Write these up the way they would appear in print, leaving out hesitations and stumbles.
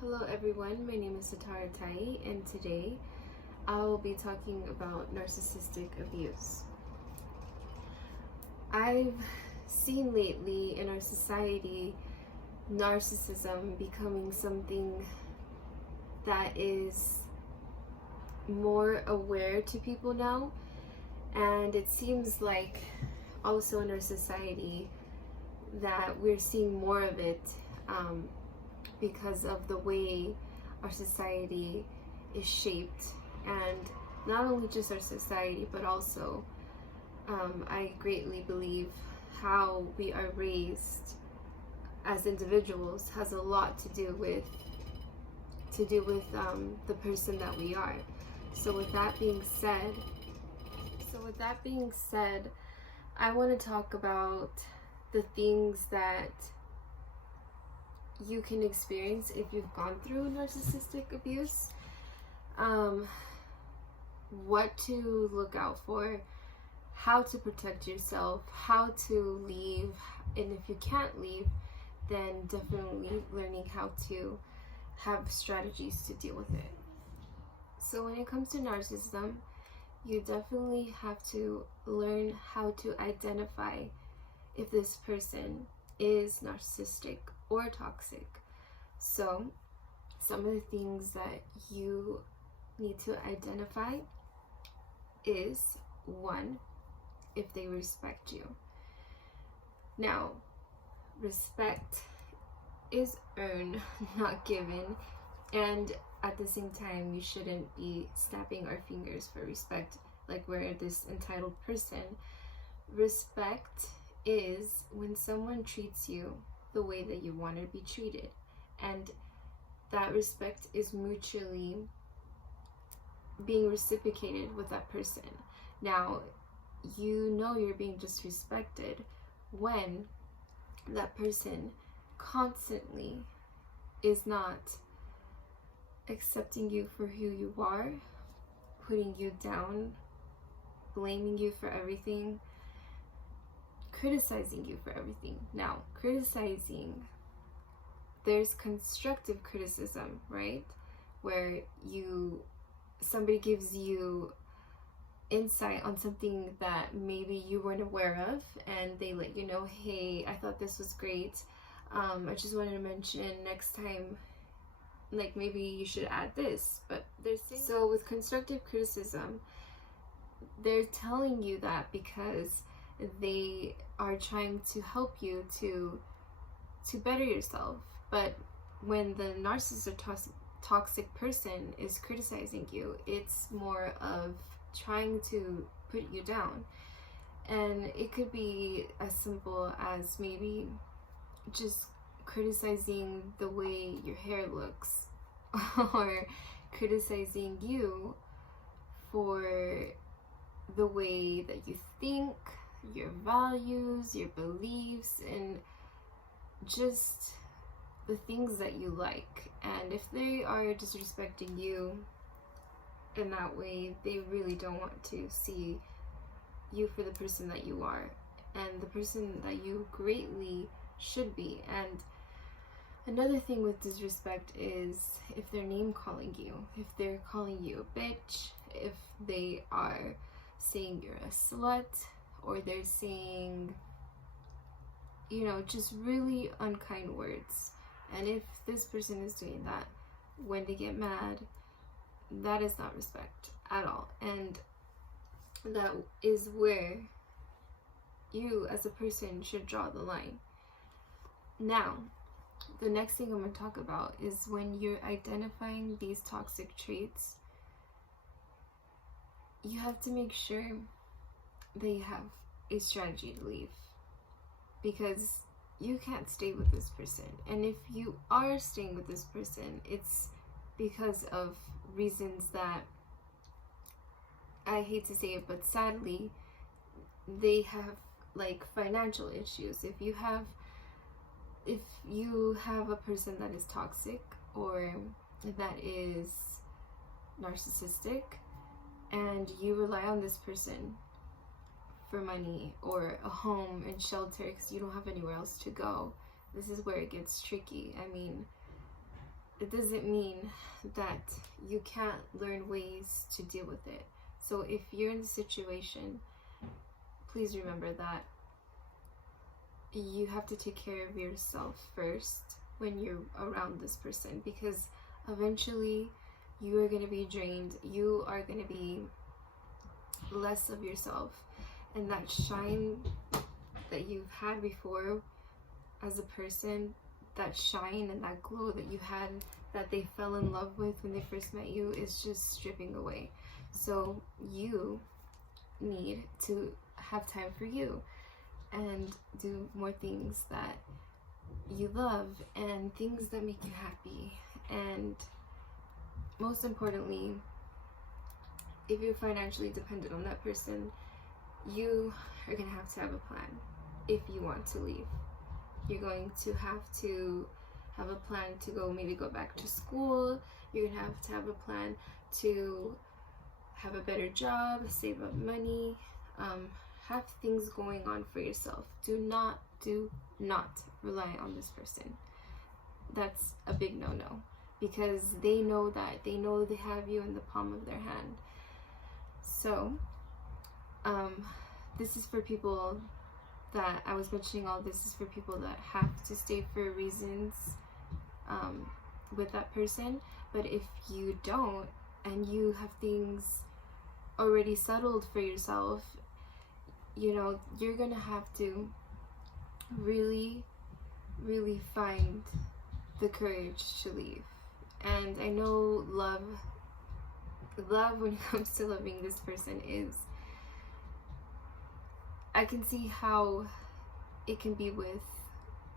Hello everyone, my name is Satara Tai, and today I will be talking about narcissistic abuse. I've seen lately in our society narcissism becoming something that is more aware to people now, and it seems like also in our society that we're seeing more of it because of the way our society is shaped, and not only just our society but also I greatly believe how we are raised as individuals has a lot to do with the person that we are. So with that being said, I want to talk about the things that you can experience if you've gone through narcissistic abuse, what to look out for, how to protect yourself, how to leave, and if you can't leave, then definitely learning how to have strategies to deal with it. So when it comes to narcissism, you definitely have to learn how to identify if this person is narcissistic or toxic. So some of the things that you need to identify is, one, if they respect you. Now, respect is earned, not given, and at the same time you shouldn't be snapping our fingers for respect like we're this entitled person. Respect is when someone treats you the way that you want to be treated, and that respect is mutually being reciprocated with that person. Now, you know you're being disrespected when that person constantly is not accepting you for who you are, putting you down, blaming you for everything, criticizing you for everything. Now, criticizing, there's constructive criticism, right? Where somebody gives you insight on something that maybe you weren't aware of, and they let you know, hey, I thought this was great. I just wanted to mention next time, like, maybe you should add this. But so with constructive criticism, they're telling you that because they are trying to help you to better yourself. But when the narcissist or toxic person is criticizing you, it's more of trying to put you down. And it could be as simple as maybe just criticizing the way your hair looks or criticizing you for the way that you think, your values, your beliefs, and just the things that you like. And if they are disrespecting you in that way, they really don't want to see you for the person that you are and the person that you greatly should be. And another thing with disrespect is if they're name calling you, if they're calling you a bitch, if they are saying you're a slut, or they're saying, just really unkind words. And if this person is doing that when they get mad, that is not respect at all. And that is where you as a person should draw the line. Now, the next thing I'm going to talk about is when you're identifying these toxic traits, you have to make sure that you have a strategy to leave, because you can't stay with this person. And if you are staying with this person, it's because of reasons that I hate to say it, but sadly they have, like, financial issues. If you have a person that is toxic or that is narcissistic, and you rely on this person for money or a home and shelter because you don't have anywhere else to go, this is where it gets tricky. I mean, it doesn't mean that you can't learn ways to deal with it. So if you're in the situation, please remember that you have to take care of yourself first when you're around this person, because eventually you are going to be drained. You are going to be less of yourself, and that shine that you've had before as a person, that shine and that glow that you had, that they fell in love with when they first met you, is just stripping away. So you need to have time for you and do more things that you love and things that make you happy. And most importantly, if you're financially dependent on that person, you are going to have a plan. If you want to leave, you're going to have a plan to maybe go back to school. You're going to have a plan to have a better job, save up money, have things going on for yourself. Do not rely on this person. That's a big no-no, because they know they have you in the palm of their hand. So this is for people that I was mentioning. All this is for people that have to stay for reasons with that person. But if you don't, and you have things already settled for yourself, you know, you're gonna have to really find the courage to leave. And I know love when it comes to loving this person is, I can see how it can be with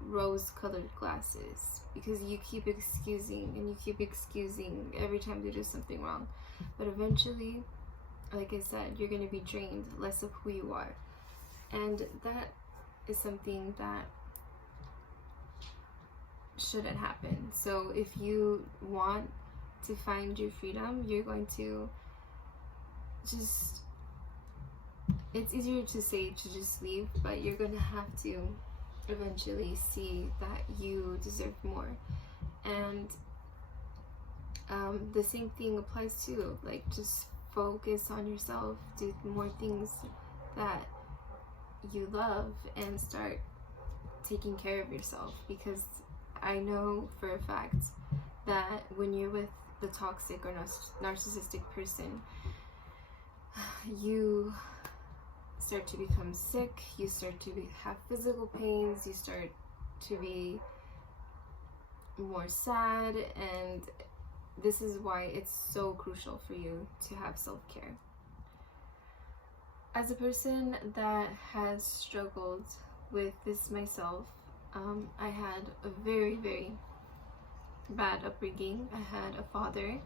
rose-colored glasses, because you keep excusing every time they do something wrong. But eventually, like I said, you're going to be drained less of who you are. And that is something that shouldn't happen. So if you want to find your freedom, you're going to just, it's easier to say to just leave, but you're going to have to eventually see that you deserve more. And the same thing applies to, like, just focus on yourself, do more things that you love, and start taking care of yourself. Because I know for a fact that when you're with the toxic or narcissistic person, you start to become sick, you start to have physical pains, you start to be more sad, and this is why it's so crucial for you to have self-care. As a person that has struggled with this myself, I had a very bad upbringing. I had a father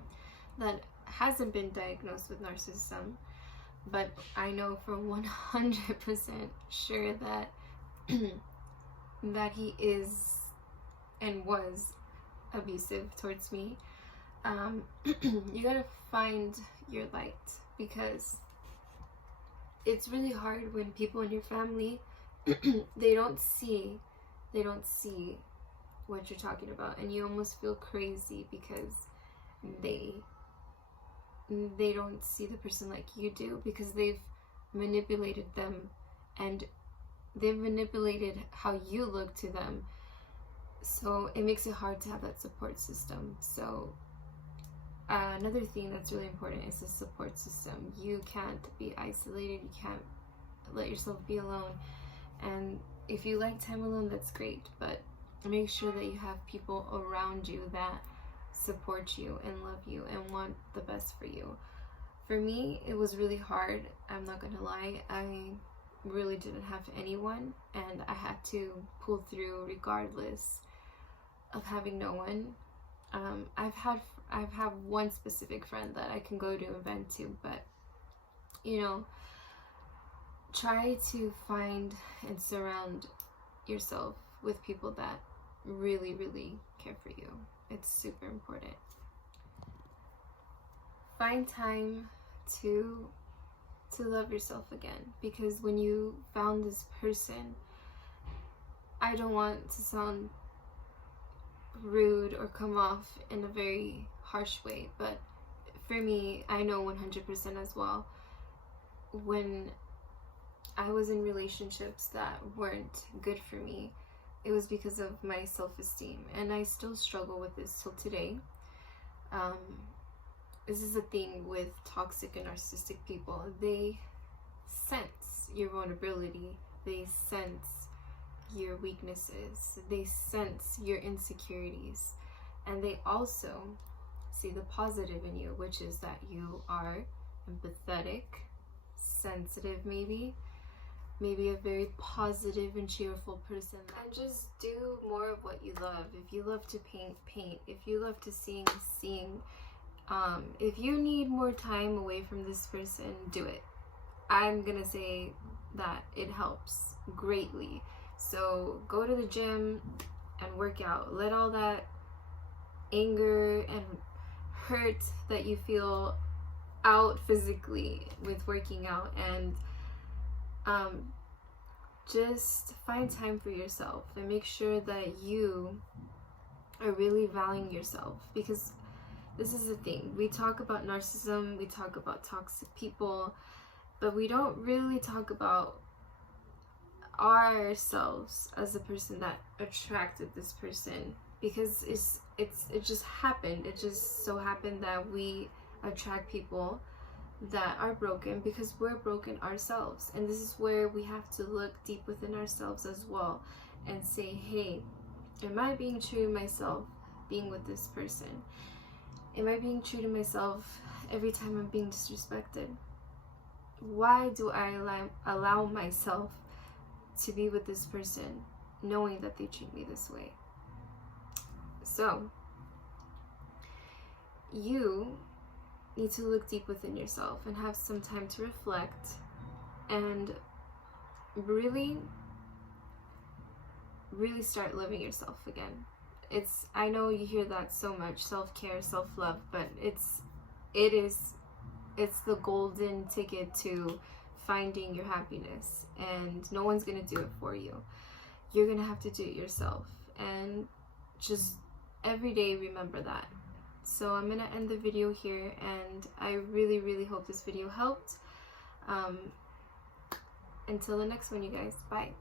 that hasn't been diagnosed with narcissism, but I know for 100% sure that that he is and was abusive towards me. You gotta find your light, because it's really hard when people in your family they don't see what you're talking about, and you almost feel crazy because they don't see the person like you do, because they've manipulated them and they've manipulated how you look to them. So it makes it hard to have that support system. So another thing that's really important is the support system. You can't be isolated, you can't let yourself be alone. And if you like time alone, that's great, but make sure that you have people around you that support you and love you and want the best for you. For me, it was really hard, I'm not gonna lie. I really didn't have anyone, and I had to pull through regardless of having no one. I've had one specific friend that I can go to and vent to, but you know, try to find and surround yourself with people that really care for you. It's super important. Find time to love yourself again, because when you found this person, I don't want to sound rude or come off in a very harsh way, but for me, I know 100% as well, when I was in relationships that weren't good for me, it was because of my self-esteem, and I still struggle with this till today. This is the thing with toxic and narcissistic people. They sense your vulnerability, they sense your weaknesses, they sense your insecurities, and they also see the positive in you, which is that you are empathetic, sensitive, maybe a very positive and cheerful person. And just do more of what you love. If you love to paint. If you love to sing. If you need more time away from this person, do it. I'm gonna say that it helps greatly. So go to the gym and work out. Let all that anger and hurt that you feel out physically with working out, and just find time for yourself and make sure that you are really valuing yourself, because this is the thing. We talk about narcissism, we talk about toxic people, but we don't really talk about ourselves as the person that attracted this person, because it just happened. It just so happened that we attract people that are broken because we're broken ourselves. And this is where we have to look deep within ourselves as well and say, hey, am I being true to myself being with this person? Am I being true to myself every time I'm being disrespected? Why do I allow myself to be with this person knowing that they treat me this way? So you need to look deep within yourself and have some time to reflect and really start loving yourself again. I know you hear that so much, self-care, self-love, but it's the golden ticket to finding your happiness, and no one's gonna do it for you. You're gonna have to do it yourself, and just every day remember that. So I'm gonna end the video here, and I really hope this video helped. Until the next one, you guys, bye.